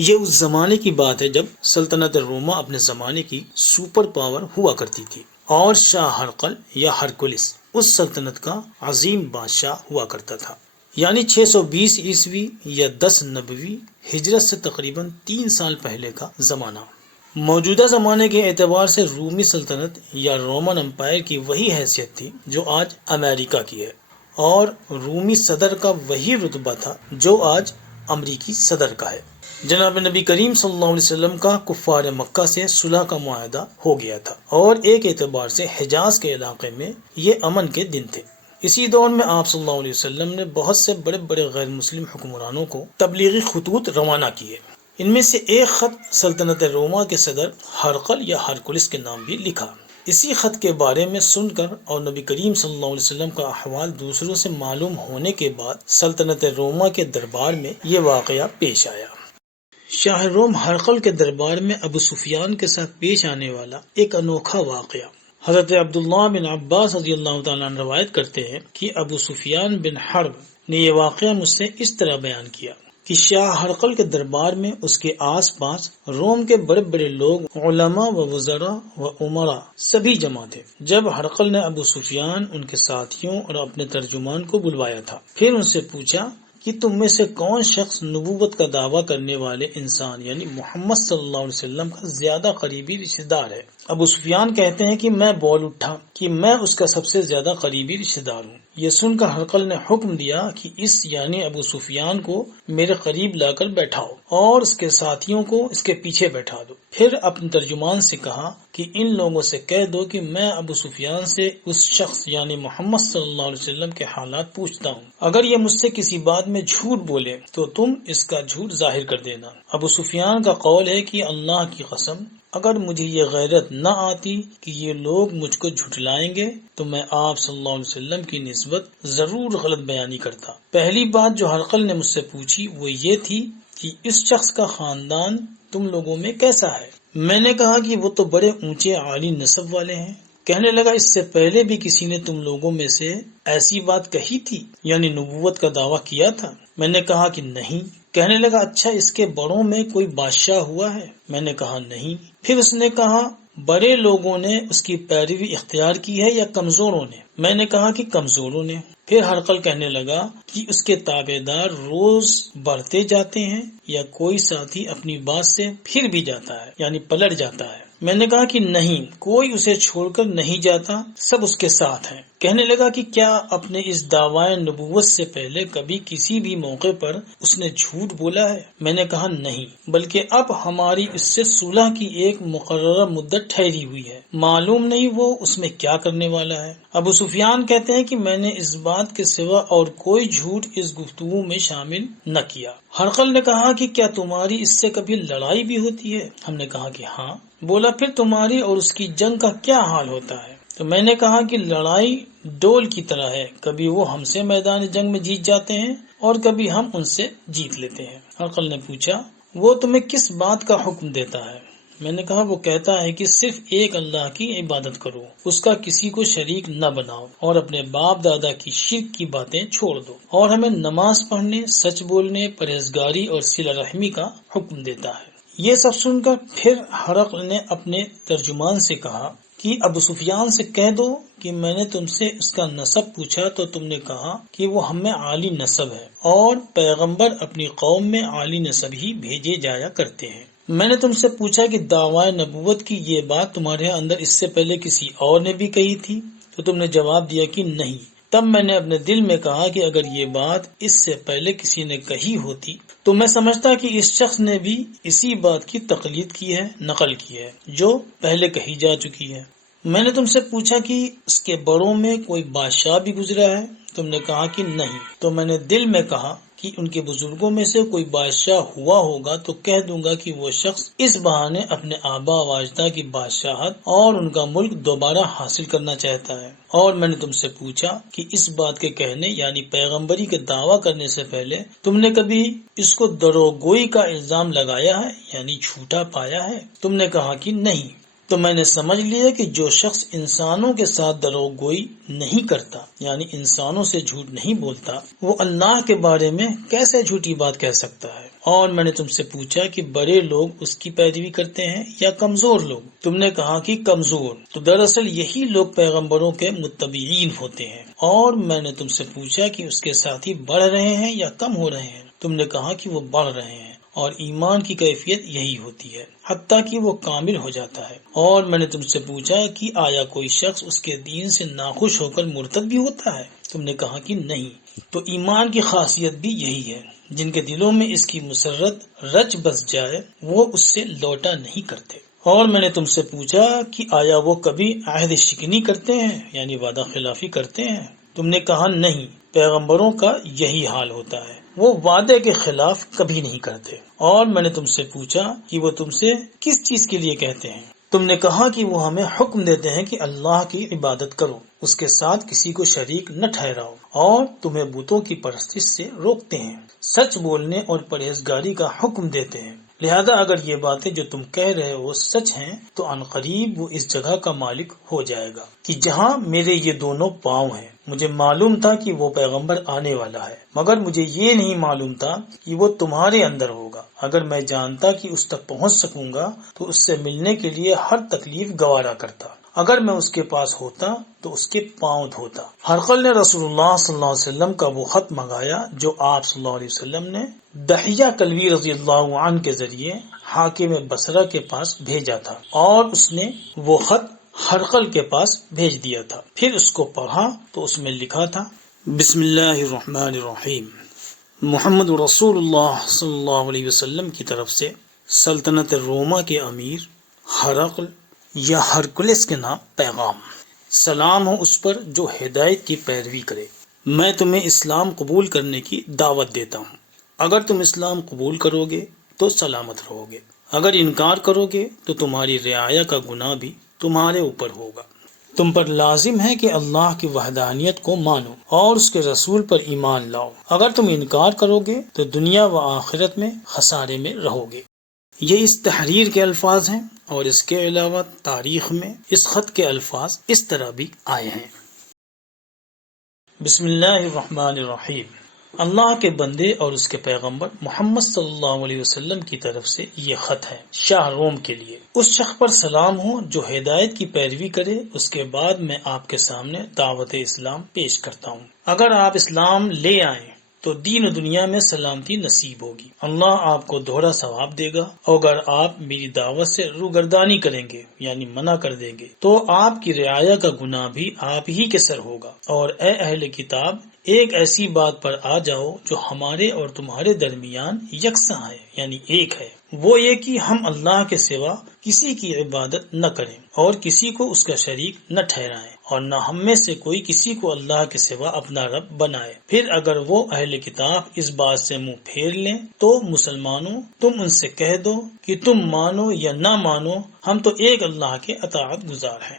یہ اس زمانے کی بات ہے جب سلطنت روما اپنے زمانے کی سپر پاور ہوا کرتی تھی، اور شاہ ہرقل یا ہرکلس اس سلطنت کا عظیم بادشاہ ہوا کرتا تھا، یعنی 620 عیسوی یا 10 نبوی ہجرت سے تقریباً 3 سال پہلے کا زمانہ۔ موجودہ زمانے کے اعتبار سے رومی سلطنت یا رومن امپائر کی وہی حیثیت تھی جو آج امریکہ کی ہے، اور رومی صدر کا وہی رتبہ تھا جو آج امریکی صدر کا ہے۔ جناب نبی کریم صلی اللہ علیہ وسلم کا کفار مکہ سے صلح کا معاہدہ ہو گیا تھا، اور ایک اعتبار سے حجاز کے علاقے میں یہ امن کے دن تھے۔ اسی دور میں آپ صلی اللہ علیہ وسلم نے بہت سے بڑے بڑے غیر مسلم حکمرانوں کو تبلیغی خطوط روانہ کیے۔ ان میں سے ایک خط سلطنت روما کے صدر ہرقل یا ہرکلس کے نام بھی لکھا۔ اسی خط کے بارے میں سن کر اور نبی کریم صلی اللہ علیہ وسلم کا احوال دوسروں سے معلوم ہونے کے بعد سلطنت روما کے دربار میں یہ واقعہ پیش آیا۔ شاہ روم ہرقل کے دربار میں ابو سفیان کے ساتھ پیش آنے والا ایک انوکھا واقعہ۔ حضرت عبداللہ بن عباس رضی اللہ تعالیٰ عنہ روایت کرتے ہیں کہ ابو سفیان بن حرب نے یہ واقعہ مجھ سے اس طرح بیان کیا کہ شاہ ہرقل کے دربار میں اس کے آس پاس روم کے بڑے بڑے لوگ، علماء و وزراء و امراء سبھی جمع تھے۔ جب ہرقل نے ابو سفیان، ان کے ساتھیوں اور اپنے ترجمان کو بلوایا تھا، پھر ان سے پوچھا کہ تم میں سے کون شخص نبوت کا دعویٰ کرنے والے انسان یعنی محمد صلی اللہ علیہ وسلم کا زیادہ قریبی رشتہ دار ہے؟ ابو سفیان کہتے ہیں کہ میں بول اٹھا کہ میں اس کا سب سے زیادہ قریبی رشتہ دار ہوں۔ یہ سن کر ہرقل نے حکم دیا کہ اس یعنی ابو سفیان کو میرے قریب لا کر بیٹھاؤ اور اس کے ساتھیوں کو اس کے پیچھے بیٹھا دو۔ پھر اپنے ترجمان سے کہا کہ ان لوگوں سے کہہ دو کہ میں ابو سفیان سے اس شخص یعنی محمد صلی اللہ علیہ وسلم کے حالات پوچھتا ہوں، اگر یہ مجھ سے کسی بات میں جھوٹ بولے تو تم اس کا جھوٹ ظاہر کر دینا۔ ابو سفیان کا قول ہے کہ اللہ کی قسم، اگر مجھے یہ غیرت نہ آتی کہ یہ لوگ مجھ کو جھٹلائیں گے تو میں آپ صلی اللہ علیہ وسلم کی نسبت ضرور غلط بیانی کرتا۔ پہلی بات جو ہرقل نے مجھ سے پوچھی وہ یہ تھی کہ اس شخص کا خاندان تم لوگوں میں کیسا ہے؟ میں نے کہا کہ وہ تو بڑے اونچے عالی نسب والے ہیں۔ کہنے لگا اس سے پہلے بھی کسی نے تم لوگوں میں سے ایسی بات کہی تھی یعنی نبوت کا دعویٰ کیا تھا؟ میں نے کہا کہ نہیں۔ کہنے لگا اچھا اس کے بڑوں میں کوئی بادشاہ ہوا ہے؟ میں نے کہا نہیں۔ پھر اس نے کہا بڑے لوگوں نے اس کی پیروی اختیار کی ہے یا کمزوروں نے؟ میں نے کہا کہ کمزوروں نے۔ پھر ہرقل کہنے لگا کہ اس کے تابع دار روز بڑھتے جاتے ہیں یا کوئی ساتھی اپنی بات سے پھر بھی جاتا ہے یعنی پلٹ جاتا ہے؟ میں نے کہا کہ نہیں، کوئی اسے چھوڑ کر نہیں جاتا، سب اس کے ساتھ ہیں۔ کہنے لگا کہ کیا اپنے اس دعوی نبوت سے پہلے کبھی کسی بھی موقع پر اس نے جھوٹ بولا ہے؟ میں نے کہا نہیں، بلکہ اب ہماری اس سے صلح کی ایک مقررہ مدت ٹھہری ہوئی ہے، معلوم نہیں وہ اس میں کیا کرنے والا ہے۔ ابو سفیان کہتے ہیں کہ میں نے اس بات کے سوا اور کوئی جھوٹ اس گفتگو میں شامل نہ کیا۔ ہرقل نے کہا کہ کیا تمہاری اس سے کبھی لڑائی بھی ہوتی ہے؟ ہم نے کہا کہ ہاں۔ بولا پھر تمہاری اور اس کی جنگ کا کیا حال ہوتا ہے؟ تو میں نے کہا کہ لڑائی ڈول کی طرح ہے، کبھی وہ ہم سے میدان جنگ میں جیت جاتے ہیں اور کبھی ہم ان سے جیت لیتے ہیں۔ ہرقل نے پوچھا وہ تمہیں کس بات کا حکم دیتا ہے؟ میں نے کہا وہ کہتا ہے کہ صرف ایک اللہ کی عبادت کرو، اس کا کسی کو شریک نہ بناؤ اور اپنے باپ دادا کی شرک کی باتیں چھوڑ دو، اور ہمیں نماز پڑھنے، سچ بولنے، پرہیزگاری اور صلہ رحمی کا حکم دیتا ہے۔ یہ سب سن کر پھر ہرقل نے اپنے ترجمان سے کہا کہ ابو سفیان سے کہہ دو کہ میں نے تم سے اس کا نسب پوچھا تو تم نے کہا کہ وہ ہم میں عالی نسب ہے اور پیغمبر اپنی قوم میں عالی نسب ہی بھیجے جایا کرتے ہیں۔ میں نے تم سے پوچھا کہ دعوی نبوت کی یہ بات تمہارے اندر اس سے پہلے کسی اور نے بھی کہی تھی تو تم نے جواب دیا کہ نہیں۔ تب میں نے اپنے دل میں کہا کہ اگر یہ بات اس سے پہلے کسی نے کہی ہوتی تو میں سمجھتا کہ اس شخص نے بھی اسی بات کی تقلید کی ہے، نقل کی ہے جو پہلے کہی جا چکی ہے۔ میں نے تم سے پوچھا کہ اس کے بڑوں میں کوئی بادشاہ بھی گزرا ہے؟ تم نے کہا کہ نہیں۔ تو میں نے دل میں کہا کہ ان کے بزرگوں میں سے کوئی بادشاہ ہوا ہوگا تو کہہ دوں گا کہ وہ شخص اس بہانے اپنے آبا و اجداد کی بادشاہت اور ان کا ملک دوبارہ حاصل کرنا چاہتا ہے۔ اور میں نے تم سے پوچھا کہ اس بات کے کہنے یعنی پیغمبری کے دعویٰ کرنے سے پہلے تم نے کبھی اس کو دروغگوئی کا الزام لگایا ہے یعنی جھوٹا پایا ہے؟ تم نے کہا کہ نہیں۔ تو میں نے سمجھ لیا کہ جو شخص انسانوں کے ساتھ دروغ گوئی نہیں کرتا، یعنی انسانوں سے جھوٹ نہیں بولتا، وہ اللہ کے بارے میں کیسے جھوٹی بات کہہ سکتا ہے؟ اور میں نے تم سے پوچھا کہ بڑے لوگ اس کی پیروی کرتے ہیں یا کمزور لوگ؟ تم نے کہا کہ کمزور۔ تو دراصل یہی لوگ پیغمبروں کے متبعین ہوتے ہیں۔ اور میں نے تم سے پوچھا کہ اس کے ساتھی بڑھ رہے ہیں یا کم ہو رہے ہیں؟ تم نے کہا کہ وہ بڑھ رہے ہیں، اور ایمان کی کیفیت یہی ہوتی ہے حتیٰ کہ وہ کامل ہو جاتا ہے۔ اور میں نے تم سے پوچھا کہ آیا کوئی شخص اس کے دین سے ناخوش ہو کر مرتد بھی ہوتا ہے؟ تم نے کہا کہ نہیں۔ تو ایمان کی خاصیت بھی یہی ہے، جن کے دلوں میں اس کی مسرت رچ بس جائے وہ اس سے لوٹا نہیں کرتے۔ اور میں نے تم سے پوچھا کہ آیا وہ کبھی عہد شکنی کرتے ہیں، یعنی وعدہ خلافی کرتے ہیں؟ تم نے کہا نہیں، پیغمبروں کا یہی حال ہوتا ہے، وہ وعدے کے خلاف کبھی نہیں کرتے۔ اور میں نے تم سے پوچھا کہ وہ تم سے کس چیز کے لیے کہتے ہیں؟ تم نے کہا کہ وہ ہمیں حکم دیتے ہیں کہ اللہ کی عبادت کرو، اس کے ساتھ کسی کو شریک نہ ٹھہراؤ، اور تمہیں بتوں کی پرستش سے روکتے ہیں، سچ بولنے اور پرہیزگاری کا حکم دیتے ہیں۔ لہذا اگر یہ باتیں جو تم کہہ رہے ہو سچ ہیں تو عنقریب وہ اس جگہ کا مالک ہو جائے گا کہ جہاں میرے یہ دونوں پاؤں ہیں۔ مجھے معلوم تھا کہ وہ پیغمبر آنے والا ہے، مگر مجھے یہ نہیں معلوم تھا کہ وہ تمہارے اندر ہوگا۔ اگر میں جانتا کہ اس تک پہنچ سکوں گا تو اس سے ملنے کے لیے ہر تکلیف گوارا کرتا۔ اگر میں اس کے پاس ہوتا تو اس کے پاؤں دھوتا۔ ہرقل نے رسول اللہ صلی اللہ علیہ وسلم کا وہ خط منگایا جو آپ صلی اللہ علیہ وسلم نے دحیہ کلبی رضی اللہ عنہ کے ذریعے حاکم بصرہ کے پاس بھیجا تھا، اور اس نے وہ خط ہرقل کے پاس بھیج دیا تھا۔ پھر اس کو پڑھا تو اس میں لکھا تھا: بسم اللہ الرحمن الرحیم، محمد رسول اللہ صلی اللہ علیہ وسلم کی طرف سے سلطنت روما کے امیر ہرقل یا ہرکلس کے نام پیغام۔ سلام ہو اس پر جو ہدایت کی پیروی کرے۔ میں تمہیں اسلام قبول کرنے کی دعوت دیتا ہوں۔ اگر تم اسلام قبول کرو گے تو سلامت رہو گے، اگر انکار کرو گے تو تمہاری رعایا کا گناہ بھی تمہارے اوپر ہوگا۔ تم پر لازم ہے کہ اللہ کی وحدانیت کو مانو اور اس کے رسول پر ایمان لاؤ۔ اگر تم انکار کرو گے تو دنیا و آخرت میں خسارے میں رہو گے۔ یہ اس تحریر کے الفاظ ہیں، اور اس کے علاوہ تاریخ میں اس خط کے الفاظ اس طرح بھی آئے ہیں: بسم اللہ الرحمن الرحیم، اللہ کے بندے اور اس کے پیغمبر محمد صلی اللہ علیہ وسلم کی طرف سے یہ خط ہے شاہ روم کے لیے۔ اس شخص پر سلام ہو جو ہدایت کی پیروی کرے۔ اس کے بعد میں آپ کے سامنے دعوت اسلام پیش کرتا ہوں۔ اگر آپ اسلام لے آئیں تو دین و دنیا میں سلامتی نصیب ہوگی، اللہ آپ کو دوہرا ثواب دے گا۔ اور اگر آپ میری دعوت سے روگردانی کریں گے، یعنی منع کر دیں گے، تو آپ کی رعایا کا گناہ بھی آپ ہی کے سر ہوگا۔ اور اے اہل کتاب، ایک ایسی بات پر آ جاؤ جو ہمارے اور تمہارے درمیان یکساں ہے، یعنی ایک ہے، وہ یہ کہ ہم اللہ کے سوا کسی کی عبادت نہ کریں اور کسی کو اس کا شریک نہ ٹھہرائیں، اور نہ ہم میں سے کوئی کسی کو اللہ کے سوا اپنا رب بنائے۔ پھر اگر وہ اہل کتاب اس بات سے منہ پھیر لیں تو مسلمانوں، تم ان سے کہہ دو کہ تم مانو یا نہ مانو، ہم تو ایک اللہ کے اطاعت گزار ہیں۔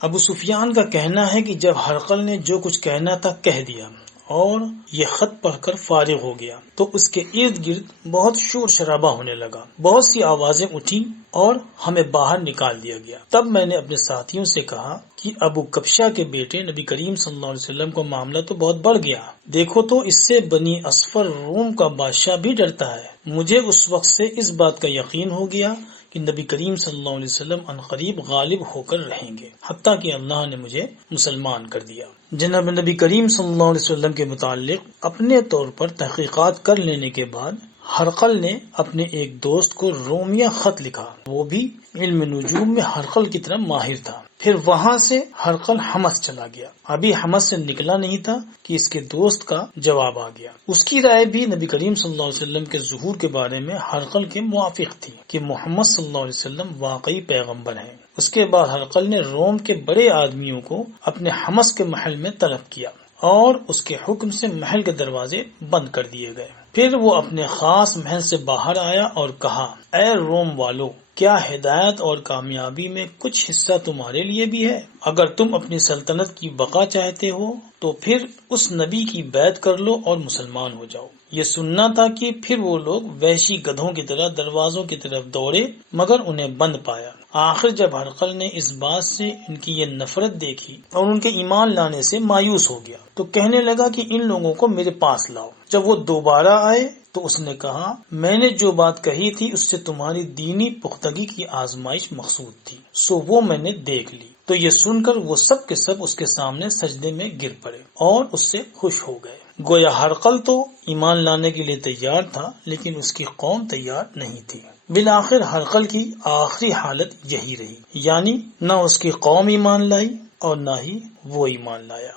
ابو سفیان کا کہنا ہے کہ جب ہرقل نے جو کچھ کہنا تھا کہہ دیا اور یہ خط پڑھ کر فارغ ہو گیا تو اس کے ارد گرد بہت شور شرابہ ہونے لگا، بہت سی آوازیں اٹھیں اور ہمیں باہر نکال دیا گیا۔ تب میں نے اپنے ساتھیوں سے کہا کہ ابو کبشہ کے بیٹے نبی کریم صلی اللہ علیہ وسلم کو معاملہ تو بہت بڑھ گیا، دیکھو تو اس سے بنی اصفر روم کا بادشاہ بھی ڈرتا ہے۔ مجھے اس وقت سے اس بات کا یقین ہو گیا کہ نبی کریم صلی اللہ علیہ وسلم عنقریب غالب ہو کر رہیں گے، حتیٰ کہ اللہ نے مجھے مسلمان کر دیا۔ جناب نبی کریم صلی اللہ علیہ وسلم کے متعلق اپنے طور پر تحقیقات کر لینے کے بعد ہرقل نے اپنے ایک دوست کو رومیہ خط لکھا، وہ بھی علم نجوم میں ہرقل کی طرح ماہر تھا۔ پھر وہاں سے ہرقل حمص چلا گیا، ابھی حمص سے نکلا نہیں تھا کہ اس کے دوست کا جواب آ گیا۔ اس کی رائے بھی نبی کریم صلی اللہ علیہ وسلم کے ظہور کے بارے میں ہرقل کے موافق تھی کہ محمد صلی اللہ علیہ وسلم واقعی پیغمبر ہیں۔ اس کے بعد ہرقل نے روم کے بڑے آدمیوں کو اپنے حمص کے محل میں طلب کیا اور اس کے حکم سے محل کے دروازے بند کر دیے گئے۔ پھر وہ اپنے خاص محل سے باہر آیا اور کہا: اے روم والو، کیا ہدایت اور کامیابی میں کچھ حصہ تمہارے لیے بھی ہے؟ اگر تم اپنی سلطنت کی بقا چاہتے ہو تو پھر اس نبی کی بیعت کر لو اور مسلمان ہو جاؤ یہ سننا تھا کہ پھر وہ لوگ وحشی گدھوں کی طرح دروازوں کی طرف دوڑے مگر انہیں بند پایا۔ آخر جب ہرقل نے اس بات سے ان کی یہ نفرت دیکھی اور ان کے ایمان لانے سے مایوس ہو گیا تو کہنے لگا کہ ان لوگوں کو میرے پاس لاؤ۔ جب وہ دوبارہ آئے تو اس نے کہا، میں نے جو بات کہی تھی اس سے تمہاری دینی پختگی کی آزمائش مقصود تھی، سو وہ میں نے دیکھ لی۔ تو یہ سن کر وہ سب کے سب اس کے سامنے سجدے میں گر پڑے اور اس سے خوش ہو گئے۔ گویا ہرقل تو ایمان لانے کے لیے تیار تھا لیکن اس کی قوم تیار نہیں تھی۔ بالآخر ہرقل کی آخری حالت یہی رہی، یعنی نہ اس کی قوم ایمان لائی اور نہ ہی وہ ایمان لایا۔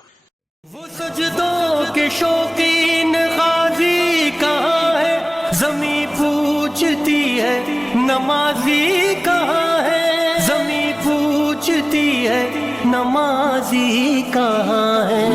وہ سجدوں کے شوقین غازی کہاں ہے، زمیں پوچھتی ہے نمازی کہاں ہے، زمیں پوچھتی ہے نمازی کہاں ہے۔